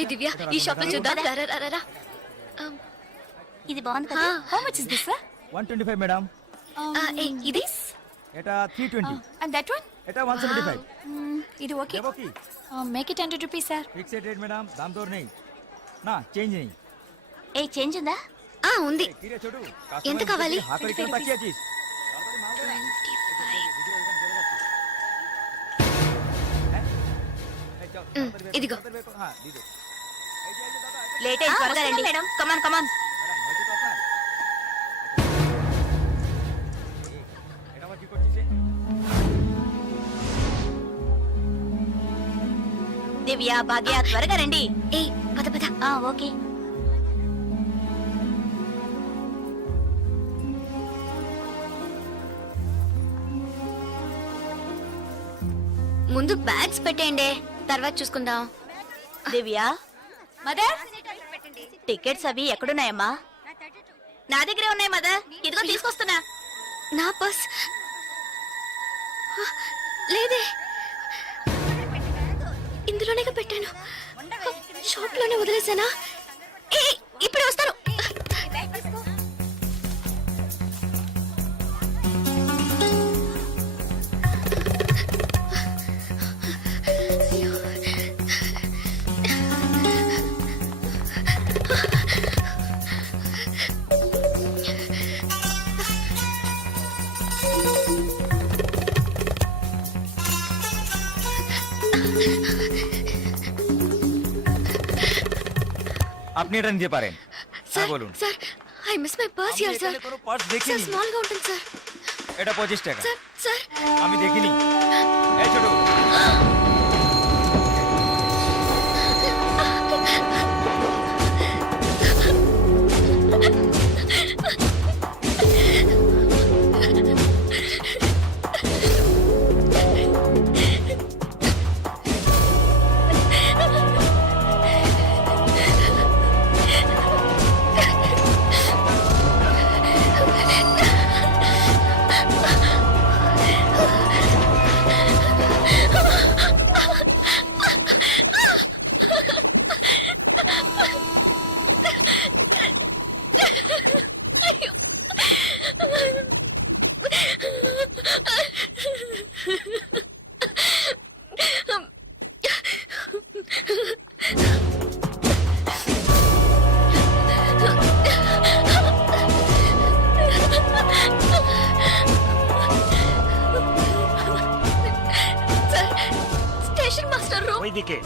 ఏ దివ్య, ఈ షాప్ లో చూద్దాం. ఇది బాగుంది కదా. How much is this? 125 madam. ఇది এটা 320 అండ్ దట్ వన్ এটা 175 ఇది ఓకే. देबो की make it 100 rupees sir. Fixed rate madam दाम दौर नहीं ना चेंज नहीं ఏ చేంజ్ ఉందా? ఉంది. धीरे छोड़ू ఎంత కావాలి? हाथ पर कितना किया चीज ఇదిగో. हां दीदो లేట్ అయ్యి త్వరగా రండి మేడం. కమాన్ కమాన్. मैडम मैं तो अपना এটা কি করছিস దివ్య, భాగ్య త్వరగా రండి. ఏ పద పద. ఓకే. ముందు బ్యాగ్స్ పెట్టేయండి, తర్వాత చూసుకుందాం. దివ్య, మదర్ టికెట్స్ అవి ఎక్కడున్నాయమ్మా? నా దగ్గరే ఉన్నాయి మదర్. ఇదిగో తీసుకొస్తున్నా. నా పర్స్ లేదే, ఇందులోనే పెట్టాను. షాప్ లోనే వదిలేసానా? ఏ ఇప్పుడు వస్తాను. আপনি এটা নিতে পারেন। হ্যাঁ বলুন sir, I miss my purse here sir. কোনো পার্স স্যার দেখিনি। স্মল గా ఉంటుంది স্যার। এটা 25 টাকা। স্যার স্যার আমি দেখিনি। এই ছোট ওইদিকে।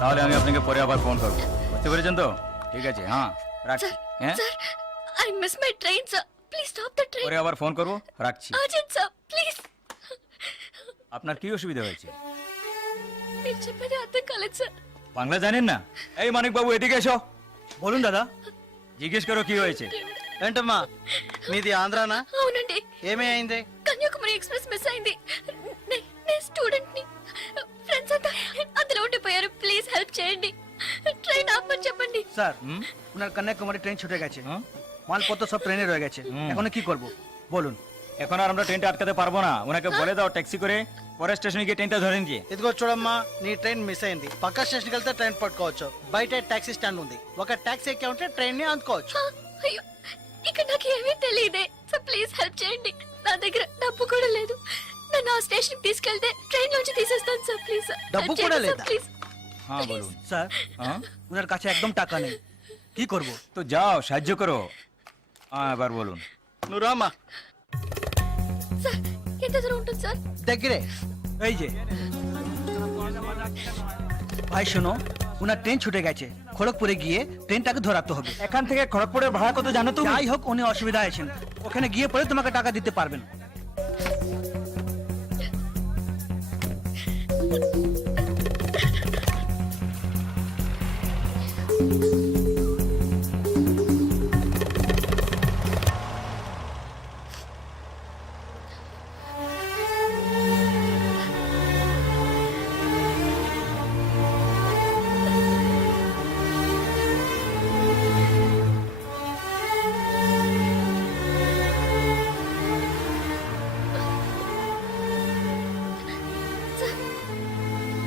তাহলে আমি আপনাকে পরে আবার ফোন করব। বুঝতে পেরেছেন তো? ঠিক আছে, হ্যাঁ রাখছি। হ্যাঁ sir, I miss my train sir, please stop the train. পরে আবার ফোন করব, রাখছি। Urgent sir, please. আপনার কি অসুবিধা হয়েছে? మీరు చెప్పేది అర్థం కాలేదు సార్। বাংলা জানেন না? এই মানিক বাবু ఎదిকে এসো। বলুন দাদা। জিজ্ঞেস করো কি হয়েছে। ఏంటమ్మా మీది ఆంధ్రానా? అవునండి। ఏమైంది? కన్యాకుమారి ఎక్స్ప్రెస్ మిస్ అయింది। నేను స్టూడెంట్ ని, ఫ్రెండ్స్ అంతా అందులో ఉండిపోయారు। ప్లీజ్ హెల్ప్ చేయండి, ট্রেন আপনি చెప్పండి। স্যার, ওনার কন্যাকুমারী ট্রেন ছুটে গেছে, মালপত্র সব ট্রেনে রয়ে গেছে। এখন কি করব বলুন? এখন আর আমরা ট্রেনটা আটকাতে পারবো না। ওনাকে বলে দাও ট্যাক্সি করে পরে స్టేషన్ కి ట్రైన్ ధోరణి కి। ఇదిగో చూడమ్మా, నీ ట్రైన్ మిస్ అయింది। పక్క స్టేషన్కి వెళ్తే ట్రైన్ పట్టుకోవచ్చు, బయట టాక్సీ స్టాండ్ ఉంది, ఒక టాక్సీ ఎక్కి ఉంటే ట్రైన్ ని అందుకోవచ్చు। అయ్యో, ఇక్కడ నాకు ఏమీ తెలియదే సార్, ప్లీజ్ హెల్ప్ చేయండి। నా దగ్గర డబ్బు కూడా లేదు, నన్ను ఆ స్టేషన్ తీసుకెళ్తే ట్రైన్ నుంచి తీసేస్తాను సార్, ప్లీజ్ సార్। డబ్బు కూడా లేదా? ప్లీజ్। হ্যাঁ বলুন। স্যার, ওনার কাছে একদম টাকা নেই, কি করব? তো যাও সাহায্য করো। হ্যাঁ এবার বলুন। నువ్వు రామా। సార్, ఎంత దూరం ఉంటుంది సార్? దగ్గరే, এই যে। ভাই শোনো, ওনার ট্রেন ছুটে গেছে, খড়গপুরে গিয়ে ট্রেনটাকে ধরাতে হবে। এখান থেকে খড়গপুরের ভাড়া কত জানো তুমি? যাই হোক, উনি অসুবিধা আছেন, ওখানে গিয়ে পরে তোমাকে টাকা দিতে পারবেন।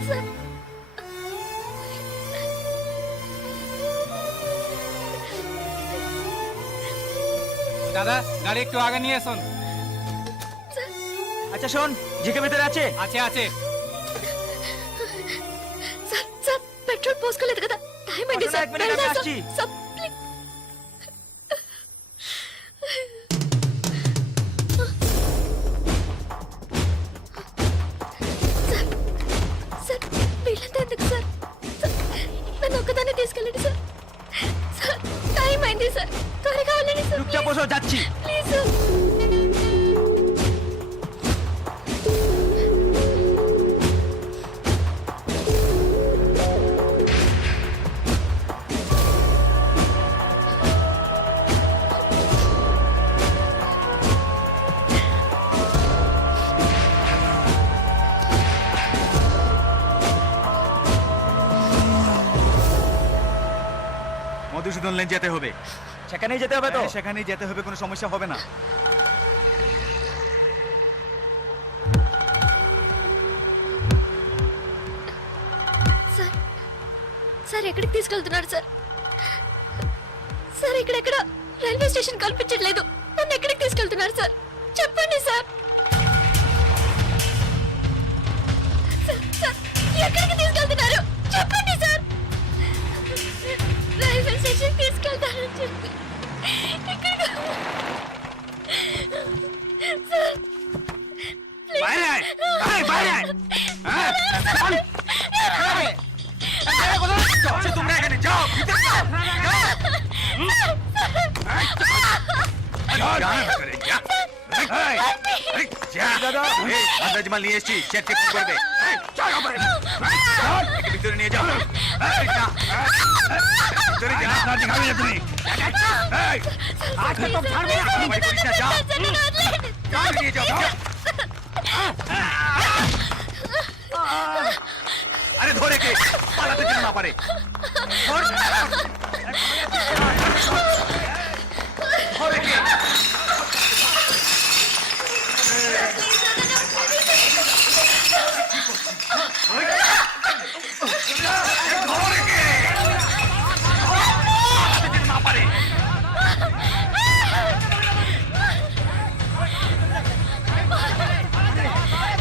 স্যার দাদা গাড়ি একটু আগে নিয়ে আসুন। আচ্ছা শোন, জিকে ভিতরে আছে? আছে আছে। স্যার স্যার పెట్రోల్ పోసుకోలేదు కదా, టైం అయింది ఒక సార్. minute, আমি వెళ్దాం, আসছি. Sir, please. సార్ సార్ వీళ్ళంతా ఎందుకు సార్? సార్, నన్ను ఒక్కదాన్ని తీసుకెళ్ళండి సార్. సార్ టైం అయింది సార్, త్వరగా వెళ్ళండి సార్. চুপচাপ বসো, যাচ্ছি। Please sir. মধুসূদন লেন যেতে হবে। সেখানেই যেতে হবে তো? হ্যাঁ, সেখানেই যেতে হবে, কোনো সমস্যা হবে না। సార్ సార్ ఎక్కడికి తీసుకెళ్తున్నారు సార్? సార్ ఇక్కడెక్కడ రైల్వే స్టేషన్ కల్పించట్లేదు, నన్ను ఎక్కడికి తీసుకెళ్తున్నారు సార్? చెప్పండి సార్. సార్, సార్, ఎక్కడికి తీసుకెళ్తున్నారు చెప్పండి సార్. రైల్వే స్టేషన్ తీసుకెళ్తారని చెప్పి ఎక్కడికి- సార్ ప్లీజ్. বাইরে আয়, আয়, বাইরে আয়। হ্যাঁ, চল। যাচ্ছি তোমরা এখানে, যাও, ভিতরে যাও, যাও। যা, ভিতরে যা। এই, এই, যা। এই, আন্দাজ মাল নিয়ে এসেছি, শেখকে ফোন করবে। এই, চল, ওপরে। চল, একে ভিতরে নিয়ে যাও। এই, যা। ভিতরে যা। দেখাবে না তুমি। এই, আজকে তো ছাড়বে না। ভাই, করিস না, যাও। চল, নিয়ে যাও, যাও। আরে ধরে কে পালাতে যেন না পারে। ধর। ধরে কে? ধরে কে? পালাতে যেন না পারে।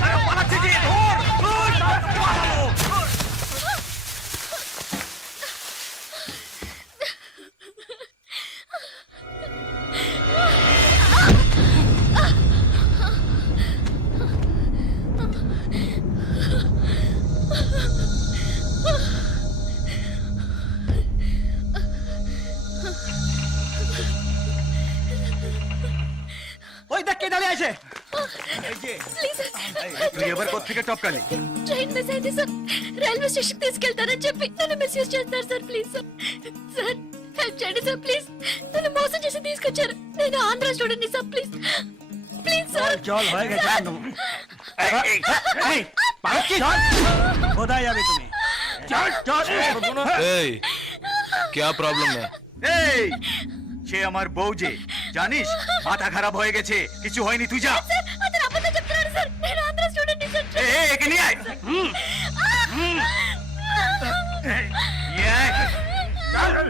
আরে পালাচ্ছে যে, ধর, ধর, পালালো। ওই দেখ কে দাঁড়িয়ে আছে। Please sir. তুই এবার কোত্থেকে টপকালি? ట్రైన్ మిస్ అయింది సార్, రైల్వే స్టేషన్ తీసుకెళ్తారని చెప్పి నన్ను మిస్యూజ్ చేస్తారు sir. Please sir, sir help చేయండి సార్. ప్లీజ్, నన్ను మోసం చేసి తీసుకొచ్చారు. నేను ఆంధ్ర స్టూడెంట్ ని సార్. Please please sir. চল, হয়ে গেছে কিন্তু। এই, পালাচ্ছি। কোথায় যাবে তুমি? চল, চল। এই क्या प्रॉब्लम है? এই, সে আমার বউ যে, জানিস, মাথা খারাপ হয়ে গেছে, কিছু হয়নি, তুই যা। సార్ అతను అబద్ధం చెప్తున్నాడు సార్, నేను ఆంధ్ర స్టూడెంట్ ని సార్. এই, এই, একে নিয়ে আয়। এই, নিয়ে আয়। চল।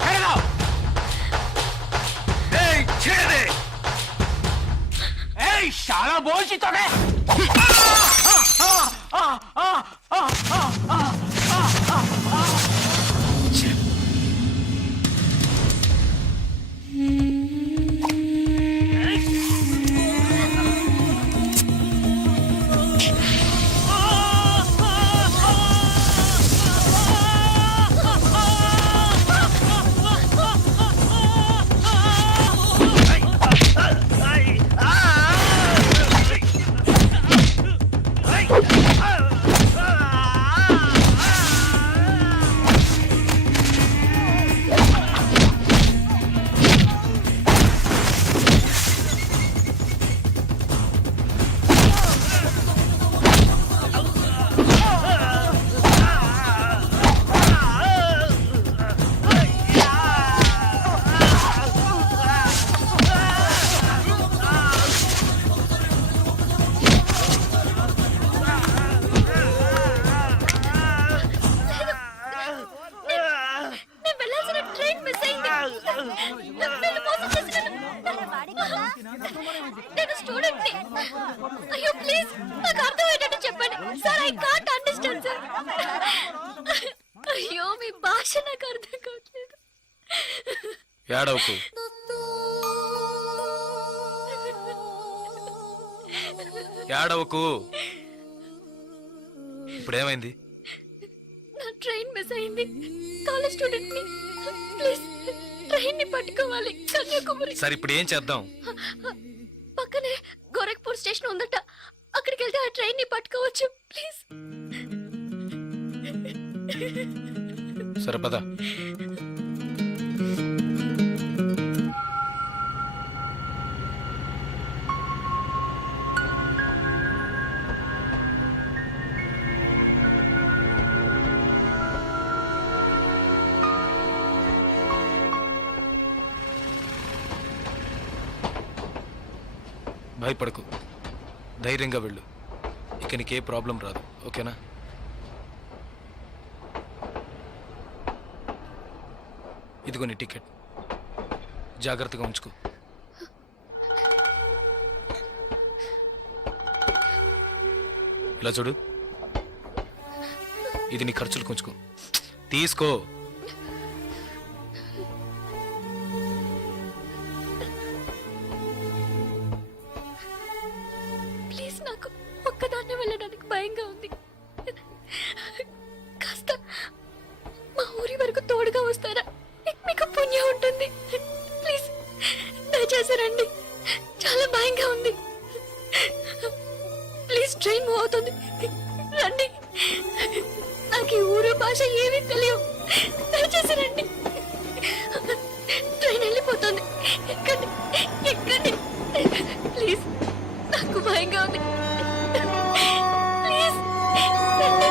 ছেড়ে দাও। এই, ఏడవకు. ఏడవకు. ఇప్పుడేమైంది? నా ట్రైన్ మిస్ అయింది. కాలేజ్ స్టూడెంట్ ని ప్లీజ్ ట్రైన్ ని పట్టుకోవాలి. కన్యాకుమారి సరే ఇప్పుడు ఏం చేద్దాం? పక్కనే గోరఖ్పూర్ స్టేషన్ ఉందట. అక్కడికి వెళ్తే ఆ ట్రైన్ ని పట్టుకోవచ్చు. ప్లీజ్. సరే పద. భయపడకు, ధైర్యంగా వెళ్ళు. ఇక నీకే ప్రాబ్లం రాదు, ఓకేనా? ఇదిగో నీ టికెట్, జాగ్రత్తగా ఉంచుకో. ఇలా చూడు, ఇది నీ ఖర్చులు కొంచుకో. తీసుకో. ప్లీజ్, నాకు ఒక్కదాన్నే వెళ్ళడానికి భయంగా ఉంది. కాస్త మా ఊరి వరకు తోడుగా వస్తారా? మీకు పుణ్యం ఉంటుంది. ప్లీజ్ దయచేసి రండి. చాలా భయంగా ఉంది. ప్లీజ్, ట్రైన్ మూవ్ అవుతుంది. రండి. నాకు ఈ ఊరు భాష ఏమీ తెలియవు. దయచేసి రండి. ట్రైన్ వెళ్ళిపోతుంది. ఎక్కండి, ఎక్కండి. ప్లీజ్, నాకు భయంగా ఉంది. ప్లీజ్ రండి.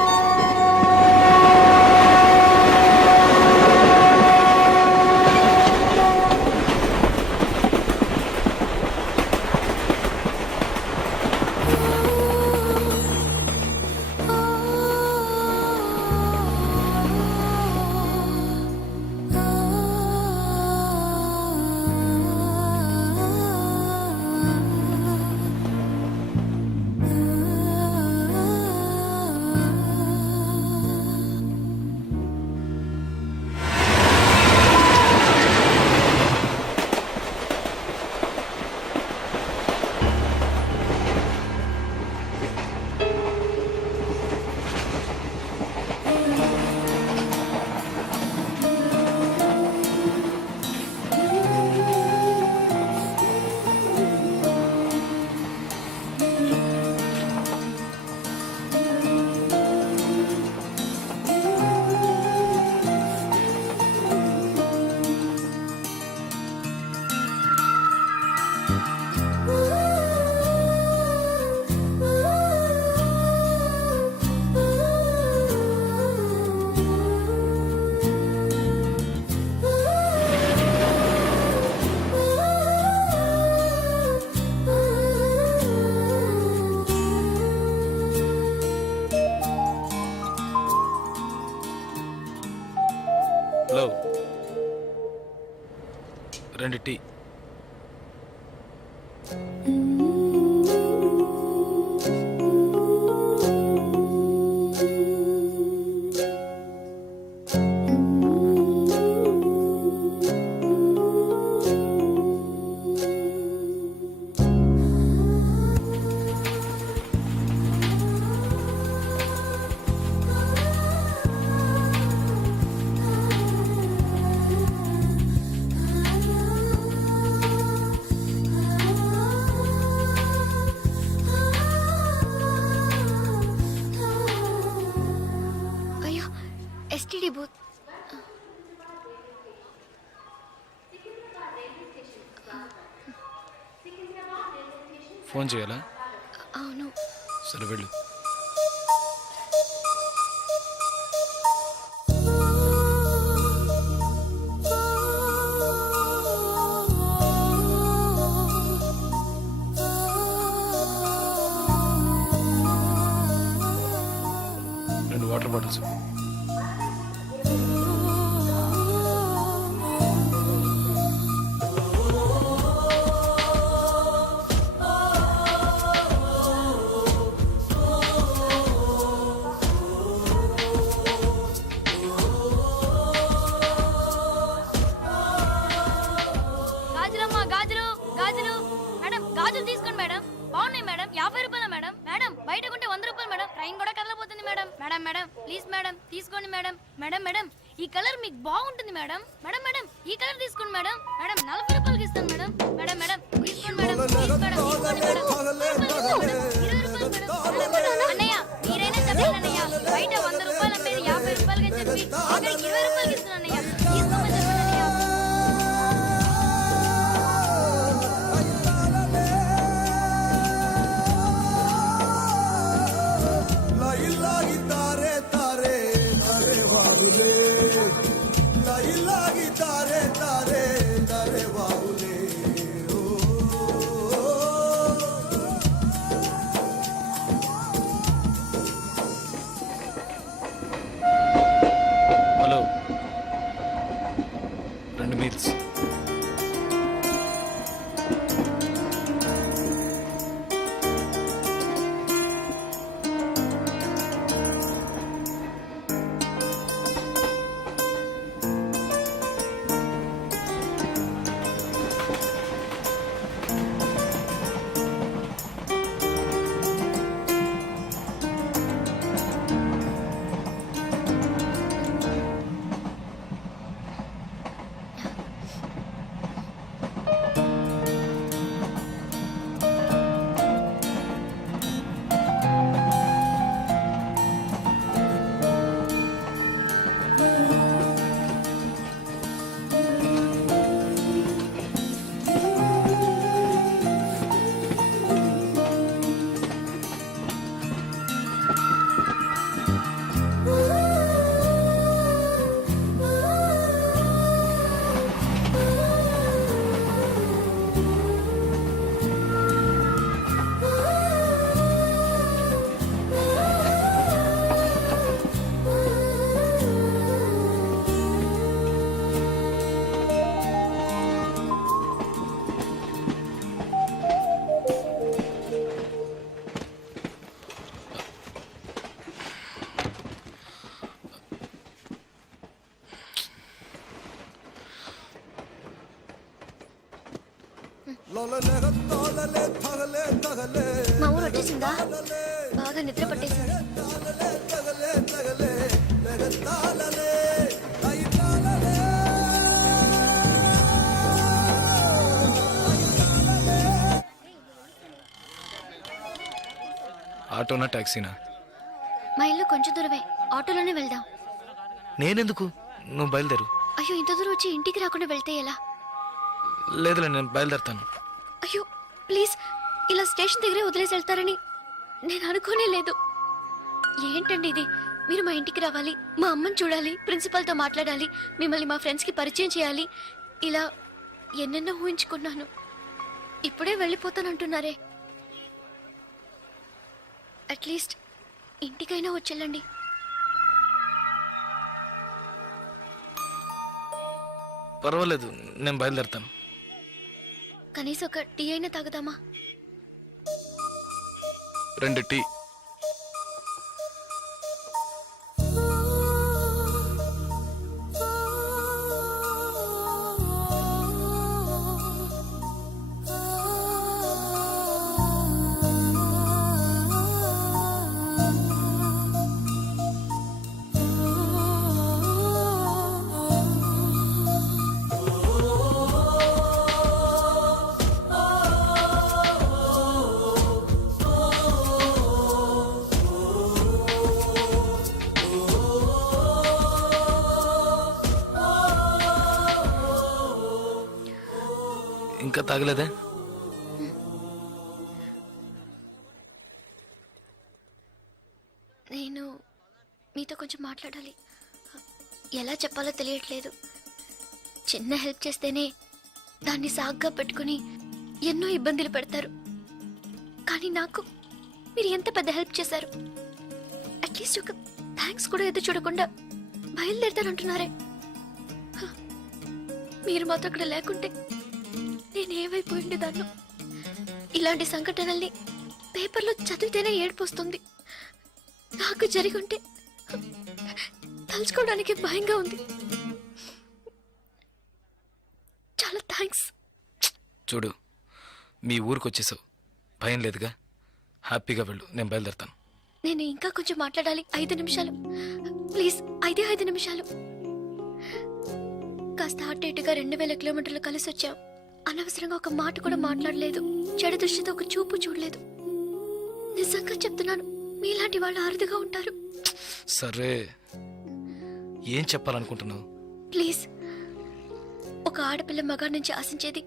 Hello, 2 tea. అయ్యో, ఎస్టీడీ బూత్. ఫోన్ చేయాలా? అవును. సరే వెళ్ళు. Water bottles. Madam madam please madam తీసుకోండి మేడం మేడం మేడం ఈ కలర్ మీకు బాగుంటుంది మేడం మేడం మేడం ఈ కలర్ తీసుకోండి మేడం మేడం 40 రూపాయలకి ఇస్తాను మేడం మేడం మేడం తీసుకోండి మేడం ప్లీజ్ మేడం తీసుకోండి మేడం 20 రూపాయలు మేడం అన్నయ్య మీరైనా చెప్పండి అన్నయ్య బయట 100 రూపాయలు అమ్మేది 50 రూపాయలకి చెప్పి ఇక్కడ 20 రూపాయలకి ఇస్తాను అన్నయ్య తీసుకోమని చెప్పండి అన్నయ్య. Hello 2 meals. మా ఊరు వచ్చేసిందా బాగా నిద్ర పట్టేసింది. ఆటోనా టాక్సీనా? మా ఇల్లు కొంచెం దూరమే, ఆటోలోనే వెళ్దాం. నేనెందుకు, నువ్వు బయలుదేరు. అయ్యో ఇంత దూరం వచ్చి ఇంటికి రాకుండా వెళ్తే ఎలా? లేదులే, నేను బయలుదేరుతాను. అయ్యో ప్లీజ్, ఇలా స్టేషన్ దగ్గరే వదిలేసి వెళ్తారని నేను అనుకోనే లేదు. ఏంటండి ఇది? మీరు మా ఇంటికి రావాలి, మా అమ్మని చూడాలి, ప్రిన్సిపల్తో మాట్లాడాలి, మిమ్మల్ని మా ఫ్రెండ్స్కి పరిచయం చేయాలి, ఇలా ఎన్నెన్నో ఊహించుకున్నాను. ఇప్పుడే వెళ్ళిపోతానంటున్నారే. అట్లీస్ట్ ఇంటికైనా వచ్చేళ్ళండి. పర్వాలేదు, నేను బయలుదేరుతాను. కనీసం ఒక టీ అయినా తాగుదామా? 2 టీ. ఇంకా తాగలేదే? నేను మీతో కొంచెం మాట్లాడాలి. ఎలా చెప్పాలో తెలియట్లేదు. చిన్న హెల్ప్ చేస్తేనే దాన్ని సాగ్గా పెట్టుకుని ఎన్నో ఇబ్బందులు పెడతారు. కానీ నాకు మీరు ఎంత పెద్ద హెల్ప్ చేశారు. అట్లీస్ట్ ఒక థ్యాంక్స్ కూడా ఎదురు చూడకుండా బయలుదేరుతానంటున్నారే. హ, మీరు మాత్రం అక్కడ లేకుంటే నేను ఏమైపోయింది దాన్ని. ఇలాంటి సంఘటనల్ని పేపర్లో చదివితేనే ఏడుపొస్తుంది. నాకు జరిగుంటే తలుచుకోవడానికి భయంగా ఉంది. చాలా థ్యాంక్స్. చూడు, మీ ఊరికి వచ్చేసావు, భయం లేదుగా. హ్యాపీగా వెళ్ళు, నేను బయలుదేరుతాను. నేను ఇంకా కొంచెం మాట్లాడాలి. 5 నిమిషాలు ప్లీజ్. 5 నిమిషాలు. కాస్త అటు ఇటుగా 2000 కిలోమీటర్లు కలిసి వచ్చాం. అనవసరంగా ఒక మాట కూడా మాట్లాడలేదు. చెడు దృష్టితో ఒక చూపు చూడలేదు. నిజంగా చెప్తున్నాను, మీలాంటి వాళ్ళు అరుదుగా ఉంటారు. సరే, ఏం చెప్పాలనుకుంటున్నావు? ప్లీజ్. ఒక ఆడపిల్ల మగాడి నుంచి ఆశించేది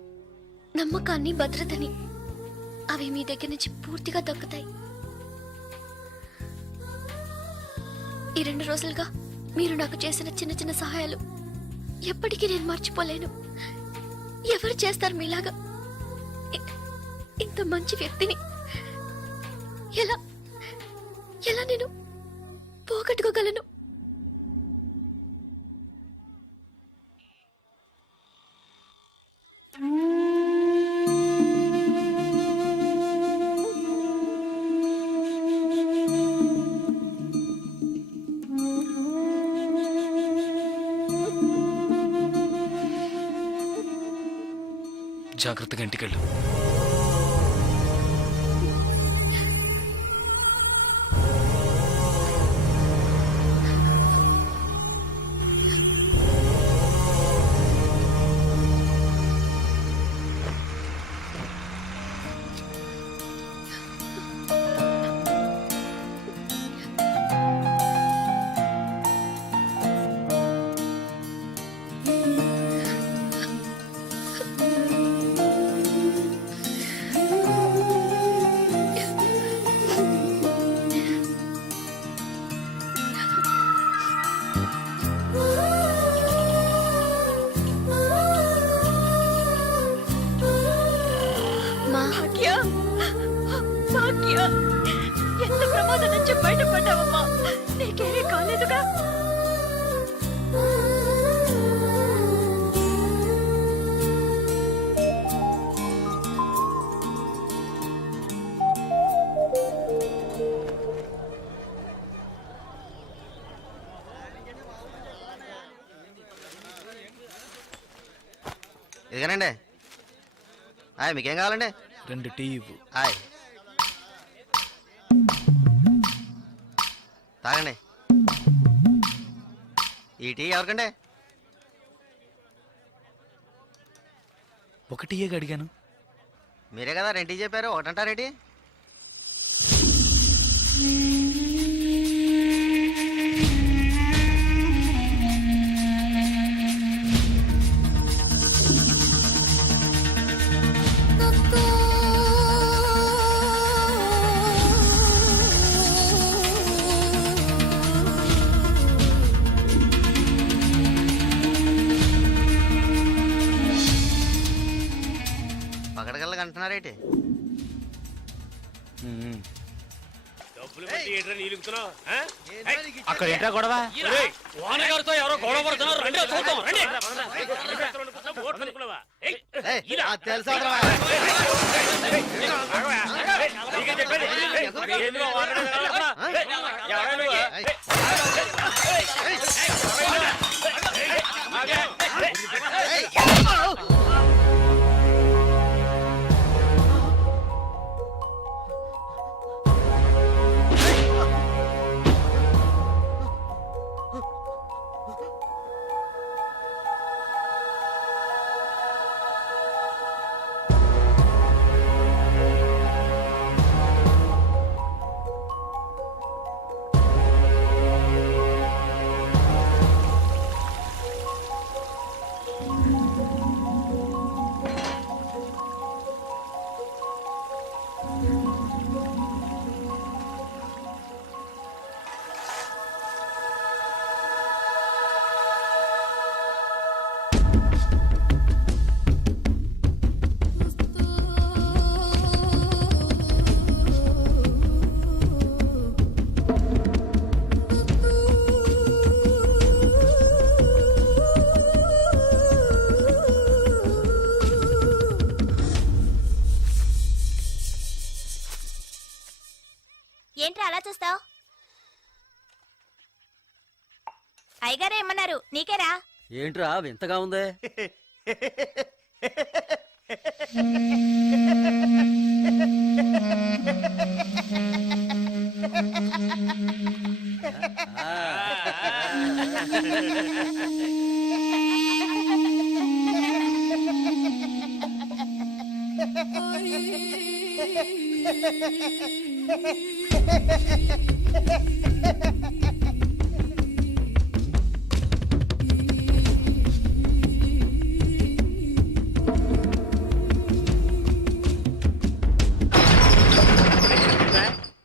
నమ్మకాన్ని, భద్రతని. అవి మీ దగ్గర నుంచి పూర్తిగా దక్కుతాయి. ఈ 2 రోజులుగా మీరు నాకు చేసిన చిన్న చిన్న సహాయాలు ఎప్పటికీ నేను మర్చిపోలేను. ఎవరు చేస్తారు మీలాగా? ఇంత మంచి వ్యక్తిని ఎలా ఎలా నేను పోగొట్టుకోగలను? జాగ్రత్తగా ఇంటికెళ్ళు. భాగ్య, భాగ్య, ఎంత ప్రమాదం నుంచి బయటపడ్డావమ్మా? నీకేమీ కాలేదుగా? ఇదిగానండి. మీకేం కావాలండి? 2 టీ ఇవ్వు. తాగండి. ఈ టీ ఎవరికండి? 1 టీయే అడిగాను. మీరే కదా 2 టీ చెప్పారు, ఒకటంటారేంటి? పకడగల్లగా అంటున్నారేంటి? అక్కడ ఏంట్రా గొడవ? తెలుసా? ఏంట్రా అలా చూస్తావు? అయ్యగారే ఏమన్నారు? నీకేరా? ఏంట్రా వింతగా ఉంది?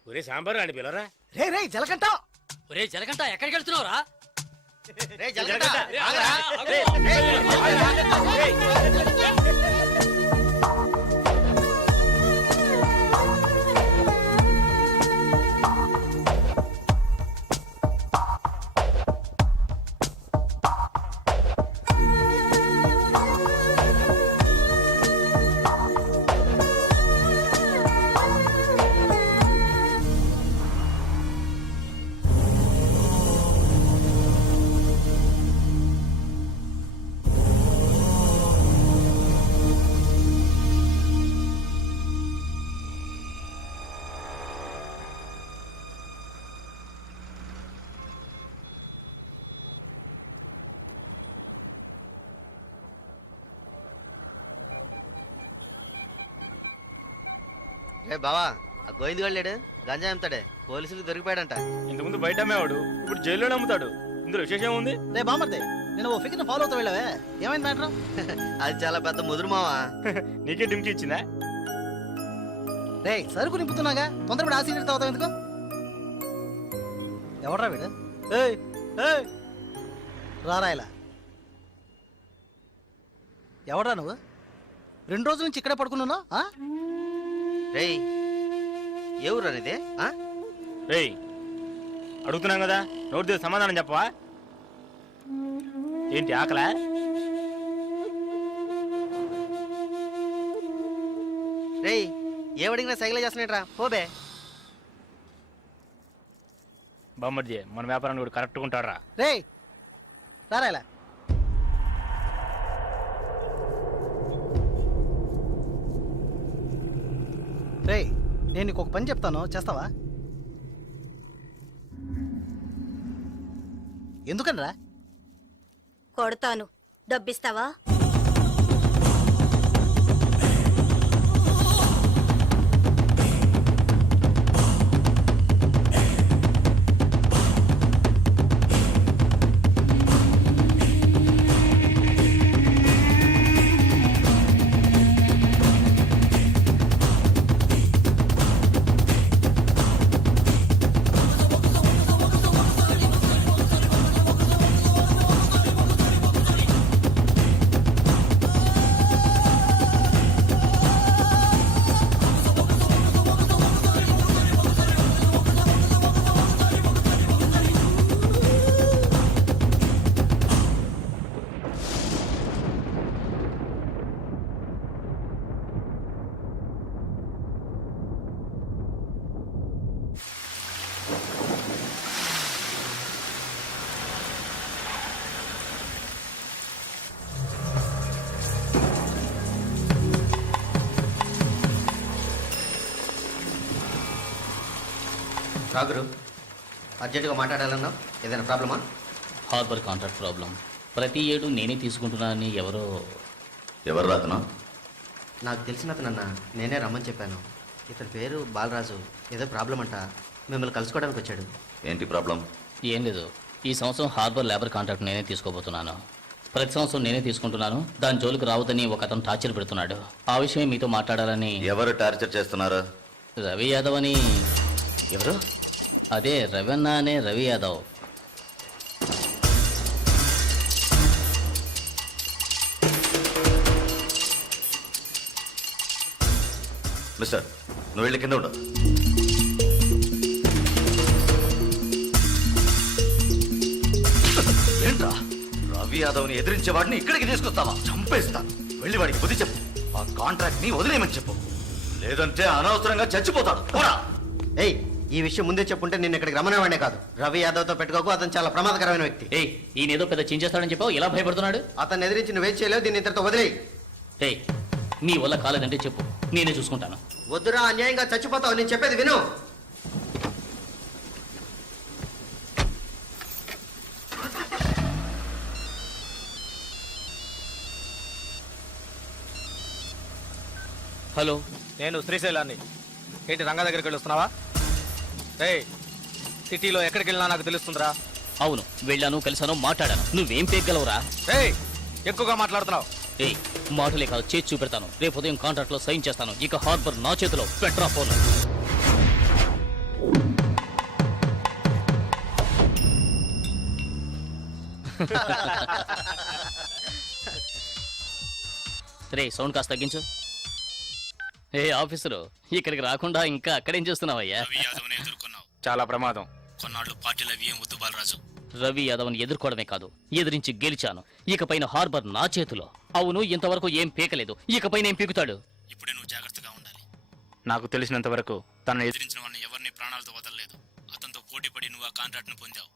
ఒరే సాంబారు అని పిల్లరా రే రే జలకంట ఒరే జలగంట ఎక్కడికి వెళ్తున్నావురా? రే జలగంట, ఆగరా. రే బావా, ఆ గోవింద్ గారు లేడు, గంజా అమ్ముతాడే, పోలీసులకు దొరికిపోయాడంట. ఇంతకుముందు బయట అమ్మేవాడు ఇప్పుడు జైల్లోనే అమ్ముతాడు. ఇందులో విశేషం ఉంది. రే బామర్దే, నేను ఓ ఫిగర్ ఫాలో అవుతా వెళ్ళావే, ఏమైంది మ్యాటర్? అది చాలా పెద్ద ముదురు మావా. నీకే డింకి ఇచ్చిందా? రే సరుకు నింపుతున్నాగా, తొందరపడి ఆ సీనియర్ తాగుతావు ఎందుకు? ఎవడ్రా వీడు? ఏయ్ ఏయ్ రారా ఇలా. ఎవడ్రా నువ్వు? 2 రోజుల నుంచి ఇక్కడే పడుకున్నావు? రే ఏ ఊరు అనేది? రేయ్ అడుగుతున్నాం కదా, నోటి దగ్గర సమాధానం చెప్పవా? ఏంటి ఆకలా? రే ఏమడిగినా సైకిల్ చేస్తున్నాడ్రా, పోబే. బామ్మర్జీ మన వ్యాపారాన్ని కూడా కరెక్ట్గా ఉంటాడు రా. రే రారా ఇలా. రే నేను నీకు ఒక పని చెప్తాను, చేస్తావా? ఎందుకనరా? కొడతాను, డబ్బిస్తావా? రాగురు, అర్జెంటుగా మాట్లాడాలన్నా, ఏదైనా ప్రాబ్లమా? Harbour contract problem. ప్రతి ఏడు నేనే తీసుకుంటున్నానని ఎవరు రాతనా? నాకు తెలిసిన అతనన్నా, నేనే రమ్మని చెప్పాను. ఇతని పేరు బాలరాజు. ఏదో ప్రాబ్లం అంట, మిమ్మల్ని కలుసుకోవడానికి వచ్చాడు. ఏంటి ప్రాబ్లం? ఏం లేదు, ఈ సంవత్సరం హార్బర్ లేబర్ కాంట్రాక్ట్ నేనే తీసుకోబోతున్నాను. ప్రతి సంవత్సరం నేనే తీసుకుంటున్నాను. దాని జోలికి రావద్దని ఒక అతను టార్చర్ పెడుతున్నాడు. ఆ విషయం మీతో మాట్లాడాలని. ఎవరు టార్చర్ చేస్తున్నారు? రవి యాదవ్ అని. ఎవరు? అదే రవణ అనే రవి యాదవ్. మిస్టర్, నువ్వు వెళ్ళి కింద ఉండు. ఏంట్రా, రవి యాదవ్ని ఎదిరించే వాడిని ఇక్కడికి తీసుకొస్తావా? చంపేస్తాను. వెళ్ళి వాడికి బుద్ధి చెప్పు. ఆ కాంట్రాక్ట్ ని వదిలేయమని చెప్పు, లేదంటే అనవసరంగా చచ్చిపోతాడు. పోరా. ఏయ్, ఈ విషయం ముందే చెప్పుంటే నేను ఇక్కడికి రమ్మనేవాడే కాదు. రవి యాదవ్తో పెట్టుకోకు, అతను చాలా ప్రమాదకరమైన వ్యక్తి. ఏయ్, ఈయన ఏదో పెద్ద చించేస్తాడని చెప్పావు, ఇలా భయపడుతున్నాడు. అతన్ని ఎదిరించి నువ్వేం చేయలేవు, దీన్ని ఇతరుతో వదిలేయి. ఏయ్, నీ వల్ల కాలేదంటే చెప్పు, నేనే చూసుకుంటాను. వద్దురా, అన్యాయంగా చచ్చిపోతావు. నేను చెప్పేది విను. హలో, నేను శ్రీశైలాన్ని. ఏంటి రంగా దగ్గరికి వెళ్ళొస్తున్నావా? ఏయ్, సిటీలో ఎక్కడికి వెళ్ళినా నాకు తెలుస్తుందిరా. అవును వెళ్ళాను, కలిసాను, మాట్లాడాను. నువ్వేం పేగలవురా? ఏయ్, ఎక్కువగా మాట్లాడుతున్నావు. ఏయ్, మాటలే కాదు, చేసి చూపెడతాను. రేపు ఉదయం కాంట్రాక్ట్ లో సైన్ చేస్తాను. ఇక హార్బర్ నా చేతిలో. Petra phone. రే, సౌండ్ కాస్త తగ్గించు. ఏ ఆఫీసరు, ఇక్కడికి రాకుండా ఇంకా అక్కడేం చేస్తున్నావయ్యా? చాలా ప్రమాదం. కొన్నాళ్ళు పార్టీలు అవి ఏం వద్దు బాలరాజు. రవి యాదవ్ని ఎదుర్కోవడమే కాదు, ఎదిరించి గెలిచాను. ఇకపైన హార్బర్ నా చేతిలో. అవును, ఇంతవరకు ఏం పీకలేదు, ఇకపైన ఏం పీకుతాడు? ఇప్పుడే నువ్వు జాగ్రత్తగా ఉండాలి. నాకు తెలిసినంత వరకు తనను ఎదిరించిన వాడిని ఎవరిని ప్రాణాలతో వదలలేదు. అతనితో పోటీ పడి నువ్వు ఆ కాంట్రాక్ట్ ను పొందావు.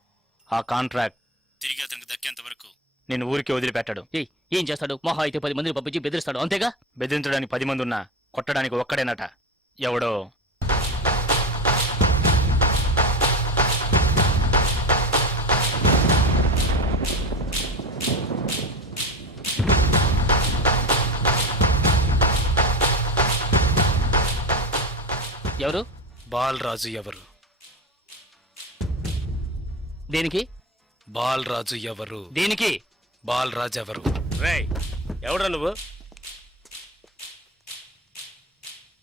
ఆ కాంట్రాక్ట్ తిరిగి అతనికి దక్కేంత వరకు నేను ఊరికి వదిలిపెట్టాడు. ఏయ్, ఏం చేస్తాడు? మహా అయితే 10 మందిని పంపించి బెదిరిస్తాడు, అంతేగా? బెదిరించడానికి 10 మంది ఉన్నా కొట్టడానికి ఒక్కడేనట. ఎవడో ఎవరు? బాలరాజు ఎవరు? దేనికి? బాలరాజు ఎవరు? దేనికి? బాలరాజు ఎవరు? రేయ్, ఎవడ్రా నువ్వు?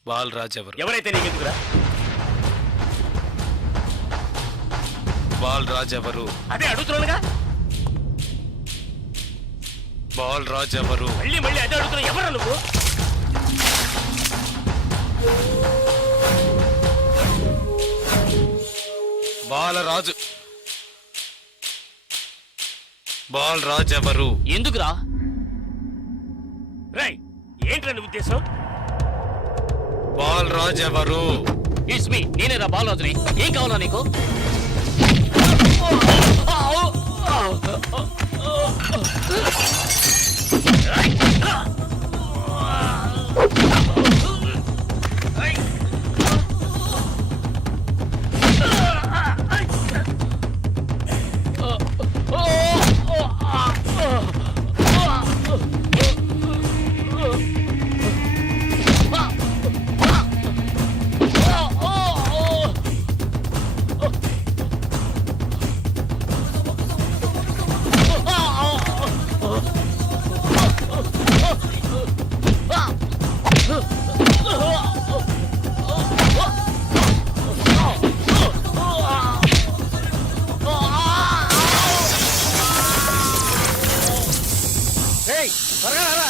బాలరాజు ఎవరు? ఎవరైతే నీకెందుకురా? బాలరాజు ఎవరు? అదే అడుగుతున్నానుగా. బాలరాజు ఎవరు? మళ్ళీ మళ్ళీ అదే అడుగుతున్నా. ఎవరా నువ్వు? బాలరాజు. బాలరాజు ఎవరు? ఎందుకురా? రేయ్, ఏంట్రా నీ ఉద్దేశం? బాలరాజు ఎవరు? ఇట్స్ మీ, నేనేరా బాలరాజుని. ఏం కావాలా నీకు? ఏయ్, త్వరగా రారా.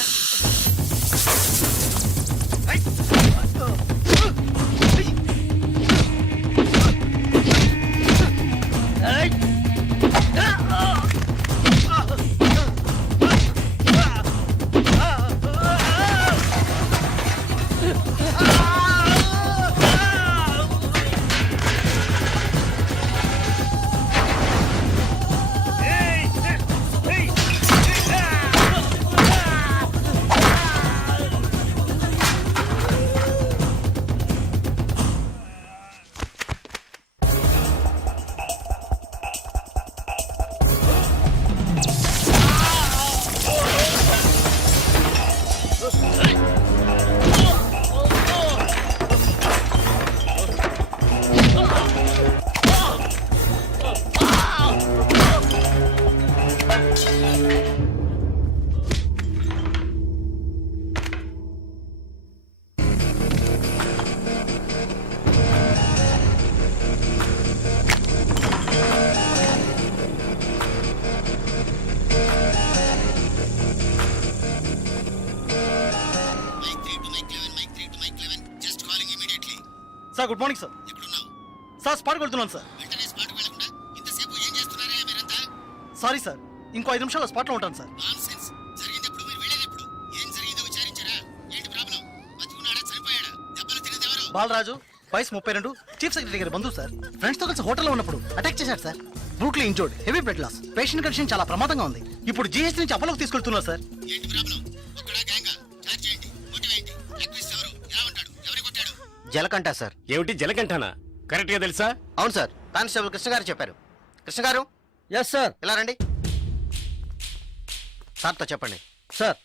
Sir good morning sir. Sir స్పాట్కి వెళ్తున్నాను సార్. సారీ సార్, ఇంకో 5 నిమిషాల్లో స్పాట్లో ఉంటాను సార్. బాలరాజు వయసు 32, చీఫ్ సెక్రటరీ గారి బంధువు సార్. ఫ్రెండ్స్ తో కలిసి హోటల్లో ఉన్నప్పుడు అటాక్ చేశారు sir. Brutally injured, heavy blood loss. Patient condition చాలా ప్రమాదంగా ఉంది. ఇప్పుడు జీఎస్ నుంచి అపోలోకి తీసుకెళ్తున్నారు సార్. జలకంట సార్. ఏమిటి జలకంఠనా? కరెక్ట్ గా తెలుసా? అవును సార్, కానిస్టేబుల్ కృష్ణ గారు చెప్పారు. కృష్ణ గారు, ఎస్ సార్. ఇలా రండి. సార్తో చెప్పండి. సార్,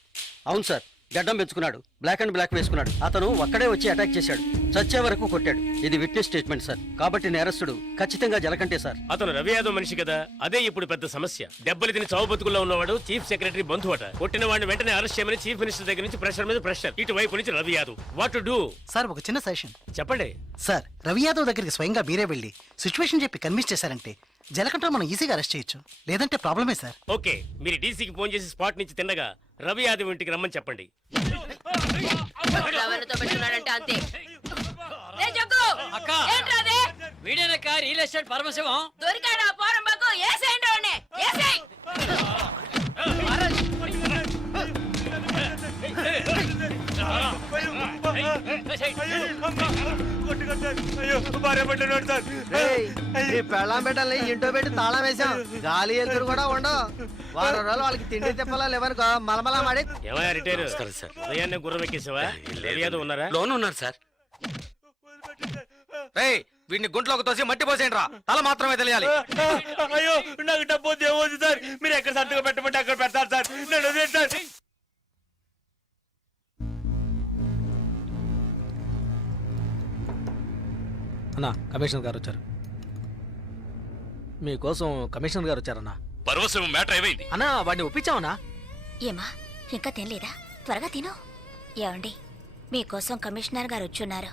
అవును సార్, గడ్డం పెంచుకున్నాడు, బ్లాక్ అండ్ బ్లాక్ వేసుకున్నాడు. అతను ఒక్కడే వచ్చి అటాక్ చేశాడు, చచ్చే వరకు కొట్టాడు. ఇది విట్నెస్ స్టేట్మెంట్ సార్. కాబట్టి నేరస్తుడు ఖచ్చితంగా జలకంటే సార్. అతను రవి యాదవ్ మనిషి కదా, అదే ఇప్పుడు పెద్ద సమస్య. దెబ్బలు తిని చావు బతుకుల్లో ఉన్నవాడు చీఫ్ సెక్రటరీ బంధువు అట. కొట్టిన వాడిని వెంటనే అరెస్ట్ చేయమని చీఫ్ మినిస్టర్ దగ్గర నుంచి ప్రెషర్ మీద ప్రెషర్. ఇటువైపు నుంచి Ravi Yadav. What to do? Sir ఒక చిన్న సజెషన్. చెప్పండి. సార్ రవి యాదవ్ దగ్గరికి స్వయంగా మీరే వెళ్ళి సిచ్యువేషన్ చెప్పి కన్విన్స్ చేశారంటే జలకంఠ మనం ఈజీగా అరెస్ట్ చేయొచ్చు. లేదంటే ప్రాబ్లమే సార్. ఓకే, మీరు డీసీకి ఫోన్ చేసి స్పాట్ నుంచి తిన్నగా రవి యాదవ్ ఇంటికి రమ్మని చెప్పండి. అంతే. వీడేనక్క రియల్ ఎస్టేట్ పరమశివం. దొరికాడా పోరంబాకు? ఏసేయండి వాడిని, ఏసేయ్. పెళ్ళాం పెట్టాలి, ఇంటో పెట్టి తాళం వేసాం. గాలి ఎదురు కూడా ఉండవు. వారం రోజులు వాళ్ళకి తిండి తిప్పలా లేవనుకో మలమలా మాడి. ఏమయ్యా రిటైర్ సార్, ఉదయాన్నే గుర్రం ఎక్కేసావా? రవి యాదవ్ ఉన్నారా? లోన్ ఉన్నారు సార్. వీడిని గుంట్లోకి తోసి మట్టి పోసేయండి రా, తల మాత్రమే తెలియాలి. అయ్యో నాకు డబ్బు దేవోజు సార్, మీరు ఎక్కడ సంతకం పెట్టమంటే అక్కడ పెడతారు సార్. నేను వదిలేను సార్. అన్నా కమిషనర్ గారు వచ్చారు. మీకోసం కమిషనర్ గారు వచ్చారన్నా. పరవశం మ్యాటర్ ఏమైంది? అన్నా వాడిని ఒప్పించావనా? ఏమా ఇంకా తినలేదా? త్వరగా తిను. ఏమండి మీకోసం కమిషనర్ గారు వచ్చున్నారు.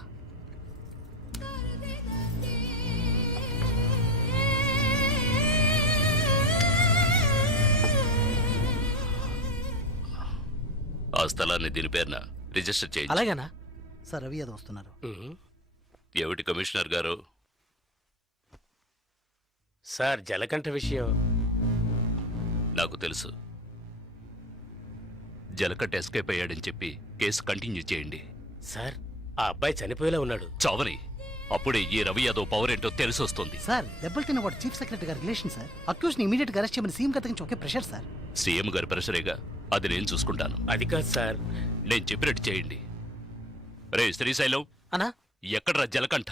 ఆ స్థలాన్ని దీని పేరున రిజిస్టర్ చేయండి. అలాగేనా సార్ రవి యాదవ్ వస్తున్నారు. ఏమిటి కమిషనర్ గారు? సార్ జలకంఠ విషయం నాకు తెలుసు. జలకట్ ఎస్కేప్ అయ్యాడని చెప్పి కేసు కంటిన్యూ చేయండి. సార్ ఆ అబ్బాయి చనిపోయేలా ఉన్నాడు. చావని అప్పుడే ఈ రవి యాదవ్ పవర్ ఏంటో తెలిసి వస్తుంది. సార్ దెబ్బలు తిన్నవాడు చీఫ్ సెక్రటరీ గారి రిలేషన్ సార్. అక్యూజ్ ని ఇమీడియట్ గా అరెస్ట్ చేయమని సీఎం గారి నుంచి ఒకే ప్రెషర్ సార్. సీఎం గారి ప్రెషరేగా, అది నేను చూసుకుంటాను. అది కాదు సార్, నేను చెప్పినట్టు చేయండి. రే శ్రీశైలం, అన్నా ఎక్కడ్రా జలకంఠ?